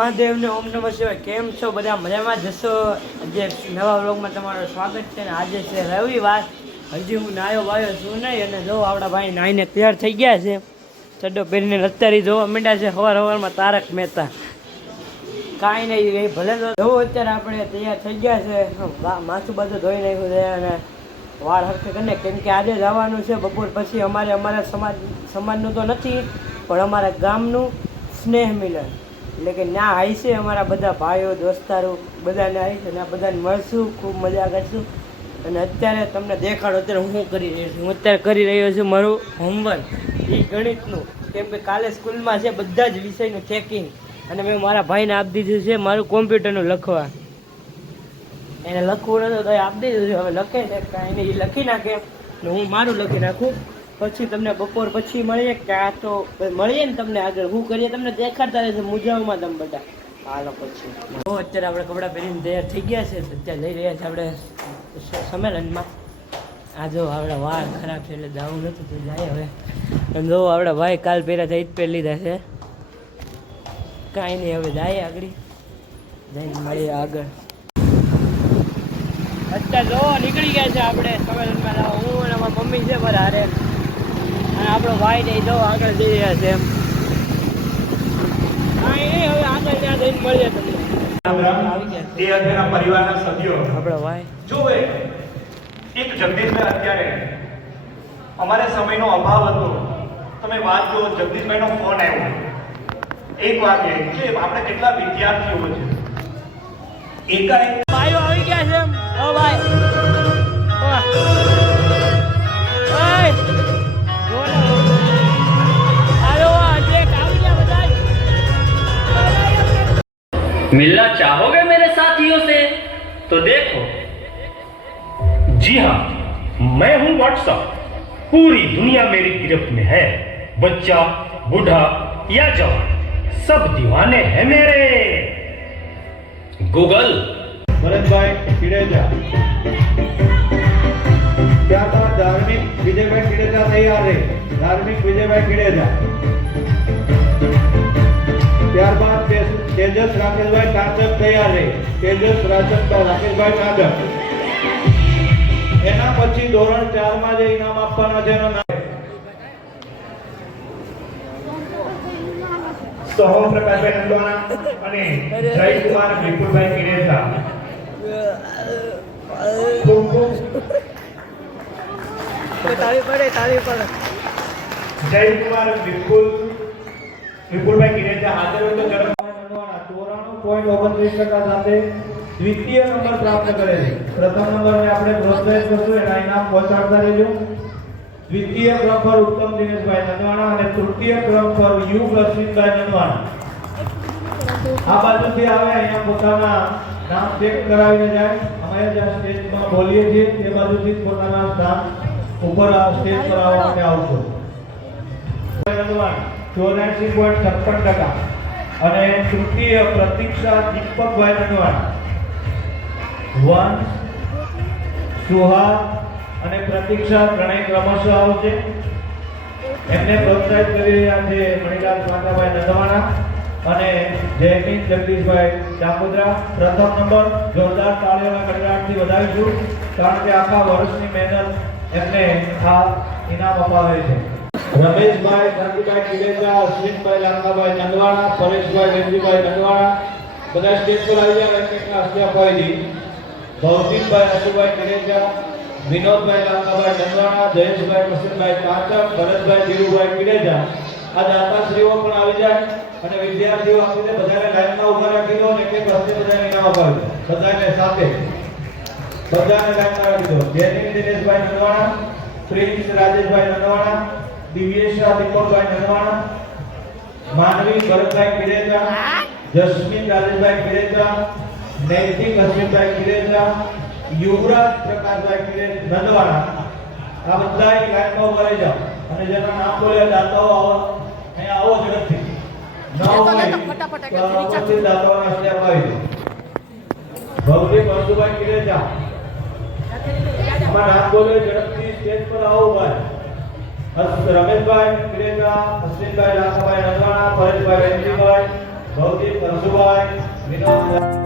મહાદેવને ઓમ નમઃ શિવાય. કેમ છો બધા? મજામાં જશો? જે નવા વ્લોગમાં તમારું સ્વાગત છે ને આજે છે રવિવાર. હજી હું નાયો વાયો છું નહીં અને જો આપણા ભાઈ નાઈને તૈયાર થઈ ગયા છે. ચડ્ડો પહેરીને અત્યારે જોવા માંડ્યા છે સવારમાં તારક મહેતા. કાંઈ નહીં એ ભલે તો જો અત્યારે આપણે તૈયાર થઈ ગયા છે. માથું બધું ધોઈ નાખ્યું છે અને વાળ હરખે કરીને કેમ કે આજે જવાનું છે બપોર પછી અમારા સમાજનું તો નથી પણ અમારા ગામનું સ્નેહ મિલન એટલે કે ના આવી છે અમારા બધા ભાઈઓ દોસ્તારો બધાને આવી છે ને બધાને મળશું, ખૂબ મજા કરશું. અને અત્યારે તમને દેખાડો અત્યારે હું કરી રહ્યો છું. હું અત્યારે કરી રહ્યો છું મારું હોમવર્ક એ ગણિતનું, કેમ કે કાલે સ્કૂલમાં છે બધા જ વિષયનું ચેકિંગ અને મેં મારા ભાઈને આપી દીધું છે મારું કોમ્પ્યુટરનું લખવા. એને લખવું નતું તો આપી દીધું છે, હવે લખે છે કાંઈ નહીં એ લખી નાખે ને હું મારું લખી નાખું. પછી તમને બપોર પછી મળીએ કે આ તો મળીએ ને તમને આગળ શું કરીએ તમને દેખાડતા રહેશે મુજાવમાં તમે બધા. હાલો પછી તો અત્યારે આપણે કપડાં પહેરીને તૈયાર થઈ ગયા છે. અત્યારે લઈ રહ્યા છે આપણે સંમેલનમાં. આ જો આપણા વાળ ખરાબ છે એટલે જવું નથી તો જાય હવે. અને જો આપણા ભાઈ કાલ પહેર્યા છે એ જ પહેરી લીધા છે. કાંઈ નહીં હવે જાય આગળ જઈને મળીએ આગળ. અત્યારે જો નીકળી ગયા છે આપણે સંમેલનમાં. હું અને અમારા મમ્મી છે બધા હારે અને આપણો ભાઈ ને જો આગળ જઈ રહ્યા છે. કાંઈ નહીં હવે આગળ ત્યાં જઈને મળીએ તમને. પરિવારના સભ્યો આપણો ભાઈ જો એક જગદીશભાઈ અત્યારે અમારે સમયનો અભાવ હતો. તમે વાત જો જગદીશભાઈનો ફોન આવ્યો 1 વાગે કે આપણે કેટલા વિદ્યાર્થીઓ છે એકાએક ભાઈઓ આવી ગયા છે. ઓ ભાઈ मिलना चाहोगे मेरे साथियों से तो देखो। जी हाँ, मैं हूं व्हाट्सअप. पूरी दुनिया मेरी गिरफ्त में है. बच्चा, बूढ़ा या जवान, सब दीवाने हैं मेरे. गूगल ભરતભાઈ કિડેજા. ત્યારબાદ ધાર્મિક વિજયભાઈ કિડેજા તૈયાર રહે. ધાર્મિક વિજયભાઈ કિડેજા. ત્યારબાદ તેજસ રાકેશભાઈ કાચક તૈયાર રહે. તેજસ રાકેશભાઈ કાચક. એના પછી ધોરણ 4 માં જે ઇનામ આપવાના છે એનું નામ સોહમ પ્રકાશભાઈ નંદવાણા અને જયકુમાર વિપુલભાઈ કિડેજા. જયકુમાર વિપુલભાઈ કિડેજા હાજર હોય તો ઝડપ. 94.29% સાથે દ્વિતીય નંબર પ્રાપ્ત કરે છે. પ્રથમ નંબરને આપણે પ્રોત્સાહિત કરશું, એના ઇનામ પહોંચાડતા રહેજો. દ્વિતીય ક્રમ પર ઉત્તમ દિનેશભાઈ નંદવાણા અને તૃતીય ક્રમ પર યુગ અશ્વિનભાઈ નંદવાણા. આ બાજુથી આવે અહીંયા પોતાના નામ ચેક કરાવીને જાય. અમે જ્યાં સ્ટેજમાં બોલીએ છીએ તે બાજુથી પોતાના સ્થાન ઉપર સ્ટેજ પર આવવા માટે આવશો. નંદવાણા 84.56% અને તૃતીય પ્રતીક્ષા દીપકભાઈ નંદવાણા. વંશ, સુહાગ અને પ્રતીક્ષા ત્રણેય ક્રમશઃ આવશે. એમને પ્રોત્સાહિત કરી રહ્યા છે મણિલાલ કાંતાભાઈ નંદવાણા અને જયમીન જગદીશભાઈ ચાપુદ્રા. પ્રથમ નંબર જોરદાર તાળીઓના ગણગાટથી વધાવીશું કારણ કે આખા વર્ષની મહેનત એમને આ ઇનામ અપાવે છે. રમેશભાઈ શાંતિભાઈ કિડેજા, અશ્વિનભાઈ લાંકાભાઈ નંદવાણા, પરેશભાઈ વેજીભાઈ નંદવાણા બધા સ્ટેજ પર આવી જાય. એકના હસ્તે અપાવી દી. ભૌતિકભાઈ અશુભાઈ કિડેજા, વિનોદભાઈ લાંકાભાઈ નંદવાણા, જયેશભાઈ વસંતભાઈ કાચક, ભરતભાઈ ધીરુભાઈ કિડેજા. આ દાતાશ્રીઓ પણ આવી જાય અને વિદ્યાર્થીઓ આપીને બધાને લાઈનમાં ઉભા રાખી દો અને એક હસ્તે બધાને ઇનામ અપાવી દો. બધાને સાથે બધાને લાઈનમાં રાખી દો. જયમીન દિનેશભાઈ નંદવાણા, પ્રિન્સ રાજેશભાઈ નંદવાણા, દિવ્યેશા દીપકભાઈ નંદવાણા, માનવી ભરતભાઈ કિડેજા, જસ્મીન રાજેશભાઈ કિડેજા, નૈતિક અશ્વિનભાઈ કિડેજા, યુવરાજ પ્રકાશભાઈ કિડેજા નંદવાણા. આ બધા એક લાઈનમાં ઉભા રહી જાઓ અને જેના નામ બોલ્યા દાતાઓ આવો અહીંયા આવો ઝડપથી. ન હોય તો દાતાઓના હસ્તે અપાવી દો. ભૌતિક હર્ષુભાઈ કિડેજા. આમાં નામ બોલ્યો ઝડપથી સ્ટેજ પર આવો ભાઈ. રમેશભાઈ કિડેજા, અશ્વિનભાઈ લાખાભાઈ નંદવાણા, પરેશભાઈ વેજીભાઈ, ભૌતિક હર્ષુભાઈ વિનોદ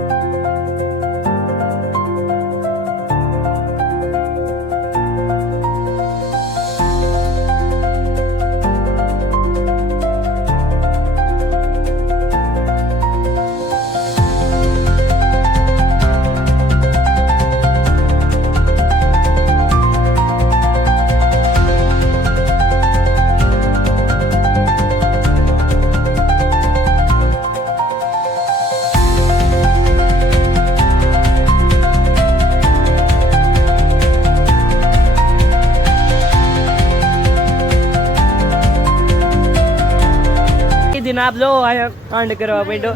दिन आप लो आया कांड करवा बैठो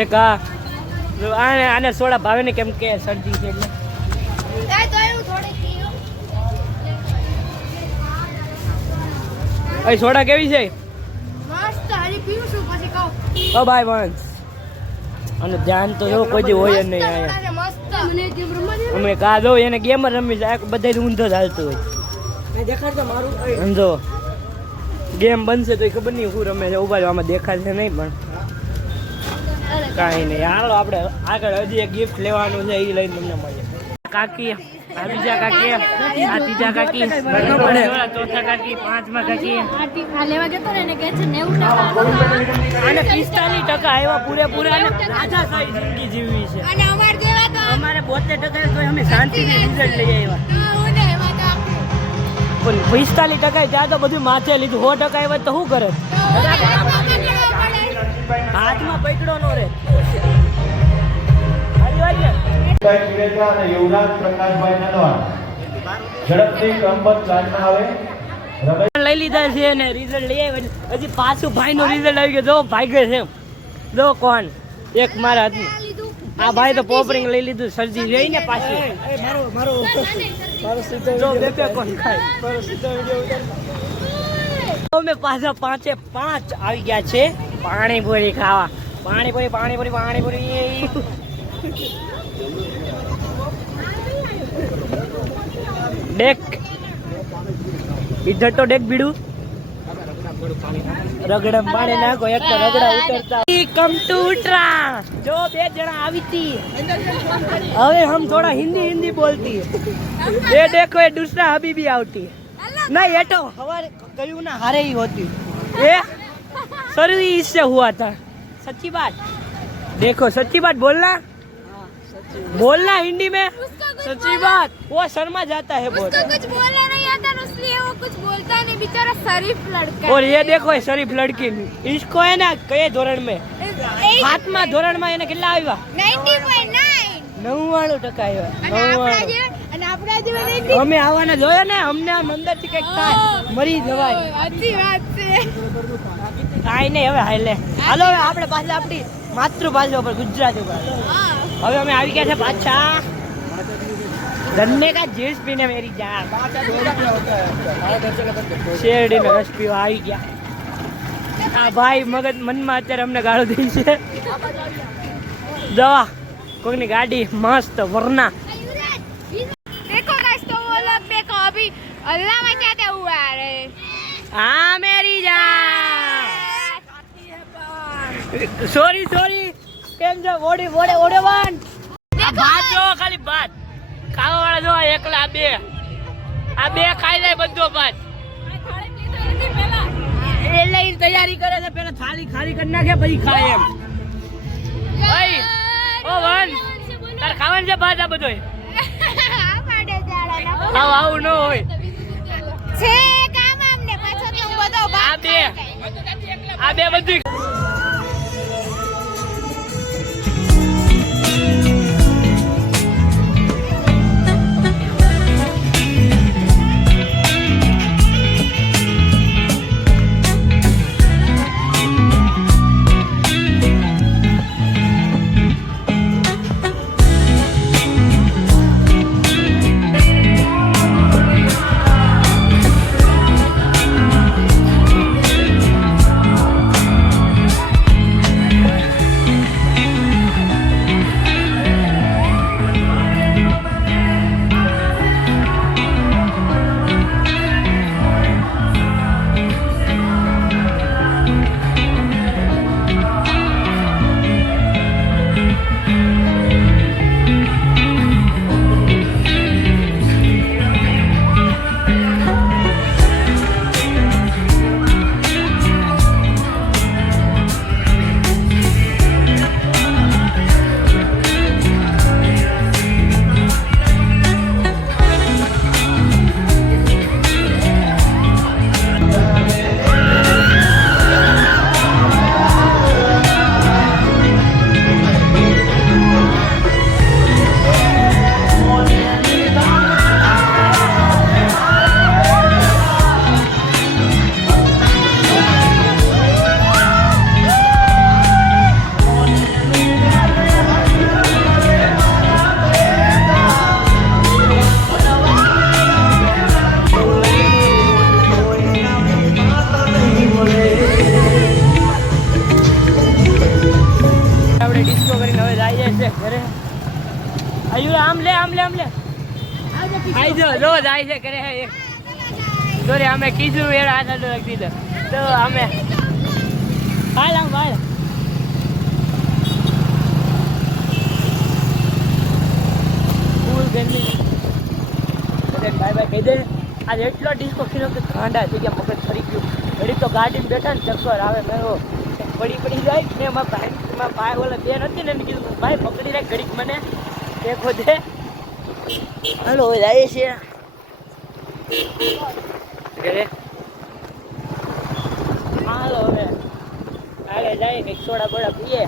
एक आने सोडा भावे ने केम के सर्दी છે એટલે એ સોડા કેવી છે મસ્ત હારી પીવું છું પછી કહું ઓ ભાઈ વંશ અને ધ્યાન તો જો કોઈ દી હોય જ નહીં આયા મસ્ત મને ગેમ રમવા દે અમે કા દો એને ગેમ રમી જાય બધા ઊંધો ચાલતું હોય મેં દેખાડ તો મારું સમજો ગેમ બનશે તો ખબર નહીં હું રમે છે ઉભા આમાં દેખાશે નહીં પણ કાંઈ નહીં હાલો આપણે આગળ હજી એક ગિફ્ટ લેવાનું છે એ લઈને તમને મળીએ કાકી આ બીજા કાકી આ ત્રીજા કાકી ચોથા કાકી પાંચમા કાકી આ લેવા ગયો તો ને એને કહે છે 90% અને 45% આવ્યા પૂરેપૂરા અને રાજા સાઈ જિંદગી જીવવી છે અને અમાર જેવા તો અમારે 72% તો અમે શાંતિથી રિઝલ્ટ લઈ આવ્યા હું ને એમાં તો પણ 45% ત્યાં તો બધું માથે લીધું 100% આવ્યા તો શું કરે હાથમાં પકડો નો રે સુરેખા અને યુવરાજ પ્રકાશભાઈ નંદવાણ ઝડપથી ક્રમબદ્ધ લાઈનમાં આવે રમેશ લઈ લીધા છે ને રિઝલ્ટ લઈ આવ્યા હજી પાછું ભાઈ નું રિઝલ્ટ આવી ગયું જો ભાગે છે જો કોણ એક મારા હાથમાં આ ભાઈ તો પોપરિંગ લઈ લીધું સરજી રહી ને પાછી જો બે કોણ ખાય મેં પાછા 5 આવી ગયા છે પાણીપુરી ખાવા પાણીપુરી डेक इधर तो डेक बीड़ू रगड़म पाड़े ना को एक तो रगड़ा उतरता कम टू ट्रा जो बे जना आवी थी હવે हम थोड़ा हिंदी बोलती है ये देखो ये दूसरा हबीबी आवती नहीं ये तो हमारे कहीं ना हारे ही होती ये शुरू ही इससे हुआ था सच्ची बात देखो सच्ची बात बोलना हिंदी में सच्ची बात वो शर्मा जाता है बहुत उसको कुछ बोलना नहीं आता ना इसलिए वो कुछ बोलता नहीं बेचारा शरीफ लड़का और ये देखो ये शरीफ लड़की इसको है ना कई धोरण में हाथમાં ધોરણમાં એને કેટલા આવ્યા 90.9 99% આવ્યા અને આપણા જેવા અમે આવવાના જોયા ને અમને આમ અંદરથી કંઈક થાય મરી જવાય સાચી વાત છે કાંઈ નહીં હવે હાલે હાલો હવે આપણે પાછા આપણી માતૃભાષા ઉપર ગુજરાતી ઉપર હવે અમે આવી ગયા છે પાછા गन्ने का जूस पीने मेरी जान शेरडी में रस पीवा आई गया आ भाई मगज मन में अत्यारे हमने गाळो दी छे दवा कोई ની गाड़ी मस्त वरना देखो गाइस तो वो लोग देखो अभी अल्लाह मचाते हुआ आ रहे हाँ मेरी जान सॉरी केम जो ओडे वन बात जो खाली बात ખાવા વાળા જો એકલા આ બે ખાઈ લે બધો ભાત એટલે ઈ તૈયારી કરે છે પેલા થાળી ખાલી કરી નાખે પછી ખાય એમ ભાઈ ઓ વન તાર ખાવાનું છે ભાત આ બધોય આવું ન હોય છે કામ અમને પાછો તો બધો આ બે બધું આઈ જો રોજ આઈ છે કરે હે સોરી અમે કીધું એડા હાથ રાખી દીધો તો અમે હાલ આમ હાલ ફૂલ ગરમી બાય બાય કહી દે આજે એટલો ડિસ્કો ખીલો કે ગાંડા થઈ ગયા મગજ ફરી ગયું ઘડી તો ગાડીમાં બેઠા ને ચક્કર આવે મેં પડી જાય ને એમાં ભાઈ ઓલા બે નથી ને એને કીધું ભાઈ પકડી રાખ ઘડીક મને એક વધે હાલો જાય છે ઘરે હાલો હવે આગળ જાય કંઈક સોડા બોડા પીએ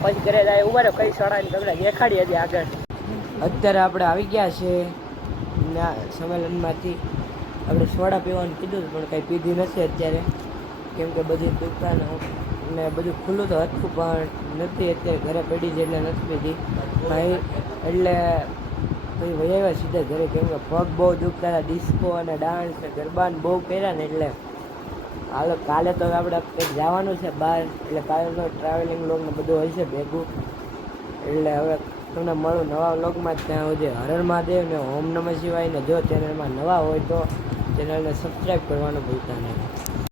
પછી ઘરે જાય ઉભા કઈ સોડાની તમને દેખાડીએ હજી આગળ અત્યારે આપણે આવી ગયા છે સંમેલનમાંથી આપણે સોડા પીવાનું કીધું પણ કંઈ પીધી નથી અત્યારે કેમ કે બધી દુકાન ને બધું ખુલ્લું તો હતું પણ નથી અત્યારે ઘરે પડી છે એટલે નથી પીધી ભાઈ એટલે પછી વૈયા સીધા ઘરે કેમ કે પગ બહુ દુખતા હતા ડિસ્કો અને ડાન્સ ને ગરબા બહુ કર્યા ને એટલે હાલો કાલે તો હવે આપણે કંઈક જવાનું છે બહાર એટલે કાલે ટ્રાવેલિંગ લોગ ને બધું હોય છે ભેગું એટલે હવે તમને મળું નવા વ્લોગમાં ત્યાં સુધી હર મહાદેવ ને ઓમ નમઃ શિવાય ને જો ચેનલમાં નવા હોય તો ચેનલને સબસ્ક્રાઈબ કરવાનું ભૂલતા નહીં.